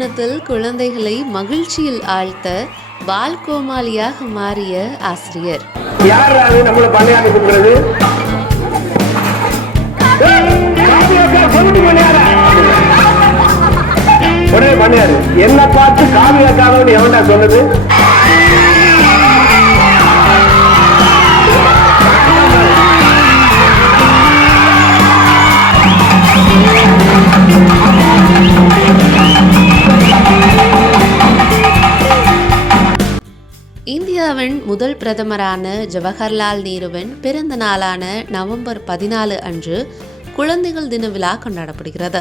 மைதானத்தில் குழந்தைகளை மகிழ்ச்சியில் ஆழ்த்த பால் கோமாளியாக மாறிய ஆசிரியர். என்ன பார்த்து காவியாக்காரன்னு எவன்டா சொன்னது? இந்தியாவின் முதல் பிரதமரான ஜவஹர்லால் நேருவின் பிறந்த நாளான நவம்பர் 14 அன்று குழந்தைகள் தின விழா கொண்டாடப்படுகிறது.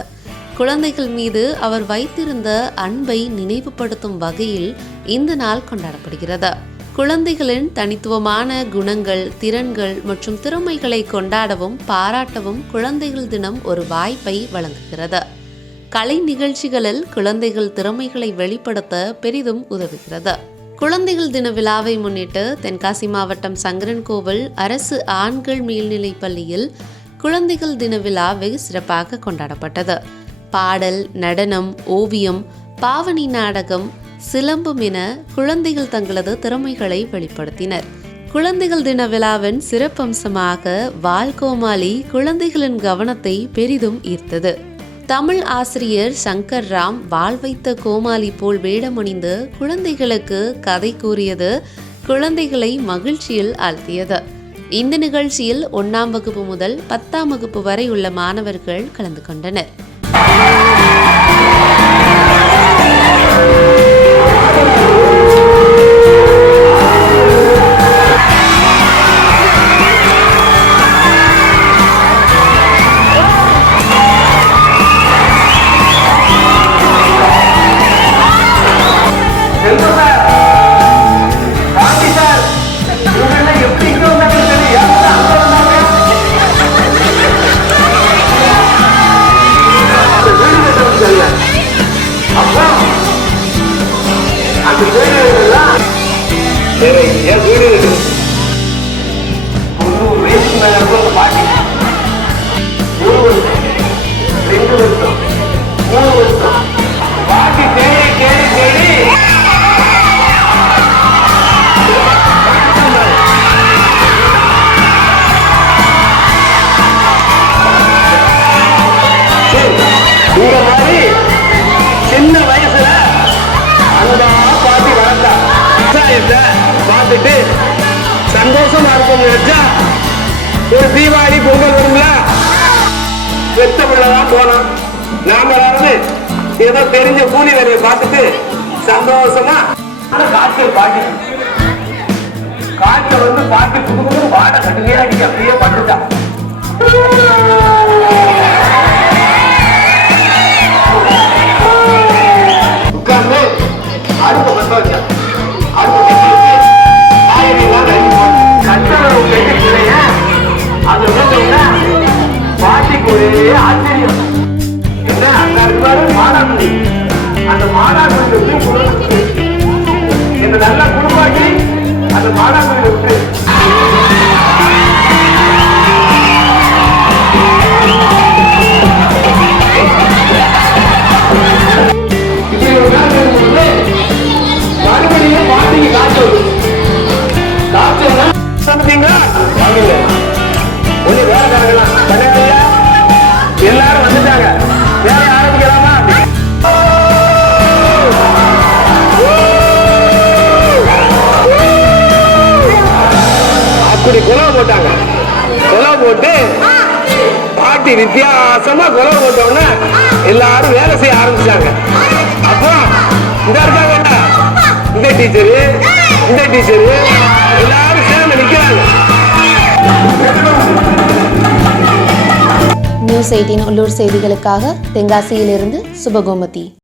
குழந்தைகள் மீது அவர் வைத்திருந்த அன்பை நினைவுபடுத்தும் வகையில் இந்த நாள் கொண்டாடப்படுகிறது. குழந்தைகளின் தனித்துவமான குணங்கள், திறன்கள் மற்றும் திறமைகளை கொண்டாடவும் பாராட்டவும் குழந்தைகள் தினம் ஒரு வாய்ப்பை வழங்குகிறது. கலை நிகழ்ச்சிகளில் குழந்தைகள் திறமைகளை வெளிப்படுத்த பெரிதும் உதவுகிறது. குழந்தைகள் தின விழாவை முன்னிட்டு தென்காசி மாவட்டம் சங்கரன்கோவில் அரசு ஆண்கள் மேல்நிலைப் பள்ளியில் குழந்தைகள் தின விழா வெகு சிறப்பாக கொண்டாடப்பட்டது. பாடல், நடனம், ஓவியம், பாவனி நாடகம், சிலம்பம் என குழந்தைகள் தங்களது திறமைகளை வெளிப்படுத்தினர். குழந்தைகள் தின விழாவின் சிறப்பம்சமாக வால்கோமாளி குழந்தைகளின் கவனத்தை பெரிதும் ஈர்த்தது. தமிழ் ஆசிரியர் சங்கர் ராம் வாள் வைத்த கோமாளி போல் வேடமணிந்து குழந்தைகளுக்கு கதை கூறியது குழந்தைகளை மகிழ்ச்சியில் ஆழ்த்தியது. இந்த நிகழ்ச்சியில் 1ஆம் வகுப்பு முதல் 10ஆம் வகுப்பு வரை உள்ள மாணவர்கள் கலந்து கொண்டனர். சின்ன வயசுல அந்த பாட்டி வளர்த்தா பார்த்துட்டு சந்தோஷமா இருக்கும் நினைச்சா ஒரு தீபாவளி பொங்கல் வரும்ல, வெத்த பிள்ளைதான் போனோம். நாம ஏதோ தெரிஞ்ச கூலி வேலையை பார்த்துட்டு சந்தோஷமா காய்ச்சல் பாட்டி காய்ச்சல் பாட்டி புது வாடை கட்டுக்கையா அடிக்க அப்படியே பட்டுட்டான். உட்கார்ந்து அடுத்த பத்த வச்சா பாட்டிக்கு ஒரே ஆச்சரியம். என்ன அங்க மாடாக்குடி, அந்த மாடாக்குடி என்ன நல்லா குடும்பாக்கி அந்த மாடாக்குடி விட்டு மறுபடியும் பாட்டிக்கு காய்ச்சல் சமைச்சீங்களா வாங்க. ஒண்ணு வேலைக்காரங்களாம் எல்லாரும் வந்துட்டாங்க. வேலை ஆரம்பிக்கலாமா? அப்படி குலவை போட்டாங்க. குலவை போட்டு பாட்டி வித்தியாசமா குலவை போட்டோன்னு எல்லாரும் வேலை செய்ய ஆரம்பிச்சாங்க. அப்போ இந்த இருக்காங்க, இந்த டீச்சரு இந்த டீச்சரு எல்லாரும் சேர்ந்து நிக்கிறாங்க. நியூஸ் 18 உள்ளூர் செய்திகளுக்காக தென்காசியிலிருந்து சுபகோமதி.